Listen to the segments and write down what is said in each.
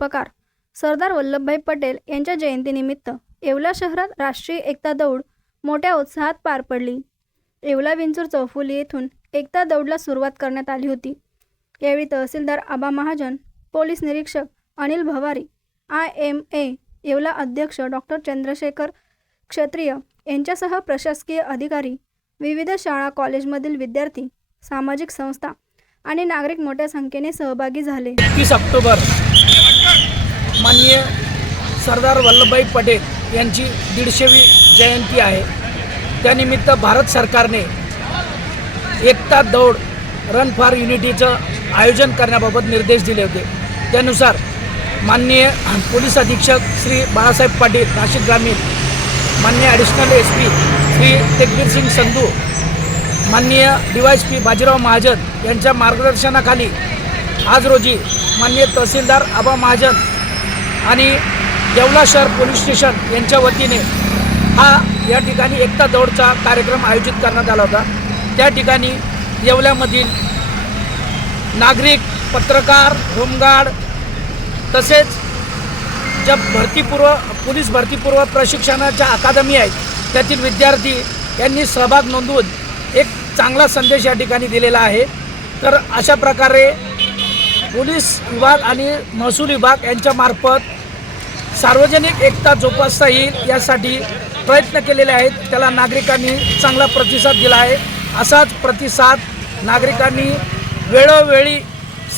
पकार सरदार वल्लभभाई पटेल यांच्या जयंतीनिमित्त येवला शहरात राष्ट्रीय एकता दौड मोठ्या उत्साहात पार पडली. येवला विंचूर चौफुली येथून एकता दौडला सुरुवात करण्यात आली होती. यावेळी तहसीलदार आबा महाजन पोलीस निरीक्षक Anil Bhavari I M A Yeola अध्यक्ष डॉक्टर चंद्रशेखर क्षत्रिय यांच्यासह प्रशासकीय अधिकारी विविध शाळा कॉलेजमधील विद्यार्थी सामाजिक संस्था आणि नागरिक मोठ्या संख्येने सहभागी झाले. एकवीस ऑक्टोबर माननीय सरदार वल्लभभाई पटेल यांची दीडशेवी जयंती आहे. त्यानिमित्त भारत सरकारने एकता दौड रन फॉर युनिटीचं आयोजन करण्याबाबत निर्देश दिले होते. त्यानुसार माननीय पोलीस अधीक्षक श्री बाळासाहेब पाटील नाशिक ग्रामीण माननीय additional S P Shri Tegveer Singh Sandhu माननीय D Y P Bajirao Mahajan यांच्या मार्गदर्शनाखाली आज रोजी माननीय तहसीलदार आबा महाजन आणि येवला शहर पोलीस स्टेशन यांच्या वतीने हा या ठिकाणी एकता दौडचा कार्यक्रम आयोजित करण्यात आला होता. त्या ठिकाणी येवल्यामधील नागरिक पत्रकार होमगार्ड तसेच ज्या भरतीपूर्व पोलीस भरतीपूर्व प्रशिक्षणाच्या अकादमी आहेत त्यातील विद्यार्थी यांनी सहभाग नोंदवून एक चांगला संदेश या ठिकाणी दिलेला आहे. तर अशा प्रकारे पोलीस विभाग आणि महसूल विभाग यांच्यामार्फत सार्वजनिक एकता जोपासता येईल यासाठी प्रयत्न केलेले आहेत. त्याला नागरिकांनी चांगला प्रतिसाद दिला आहे. असाच प्रतिसाद नागरिकांनी वेळोवेळी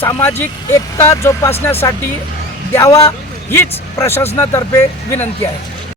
सामाजिक एकता जोपासण्यासाठी द्यावा हीच प्रशासनातर्फे विनंती आहे.